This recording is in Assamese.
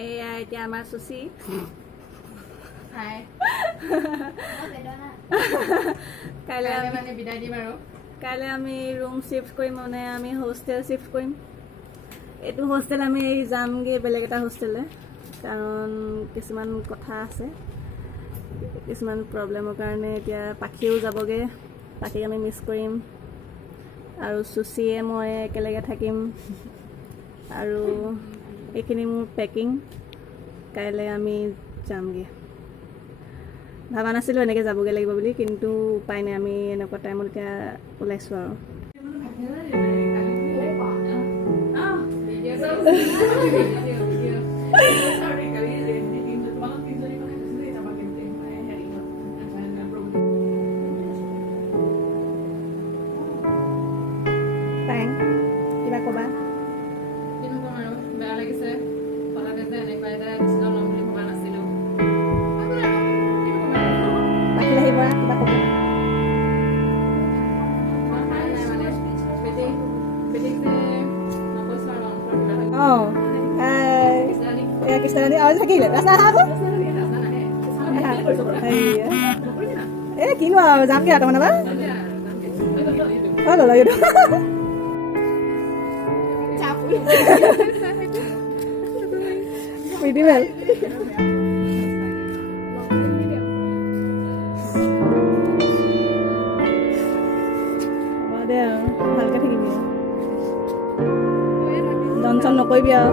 এয়া এতিয়া আমাৰ চুচি কাইলৈ আমি ৰুম শিফ্ট কৰিম, মানে আমি হোষ্টেল শিফ্ট কৰিম। এইটো হোষ্টেল আমি যামগৈ বেলেগ এটা হোষ্টেললৈ, কাৰণ কিছুমান কথা আছে, কিছুমান প্ৰব্লেমৰ কাৰণে। এতিয়া পাখিও যাবগৈ, পাখিক আমি মিছ কৰিম, আৰু চুচিয়ে মই একেলগে থাকিম। আৰু এইখিনি মোৰ পেকিং, কাইলৈ আমি যামগৈ। ভাবা নাছিলোঁ এনেকৈ যাবগৈ লাগিব বুলি, কিন্তু উপায় নাই, আমি এনেকুৱা টাইমত এতিয়া ওলাইছোঁ আৰু। কিবা ক'বা? বেয়া লাগিছে, সঁচাকৈ যে এনেকুৱা এটা ডিচিজন ল'ম বুলি ভবা নাছিলোঁ। বাকী আহিব কিবা ক'ব? অঁ এয়া কৃষ্ণৰাণী আৰু থাকিলে ৰাস্তা আহা আকৌ এই কিনো আৰু যামগৈ আৰু তাৰমানে অঁ ল'লা এইটো pretty well. ভালকে থাকিবি, দন চন নকৰিবি আৰু।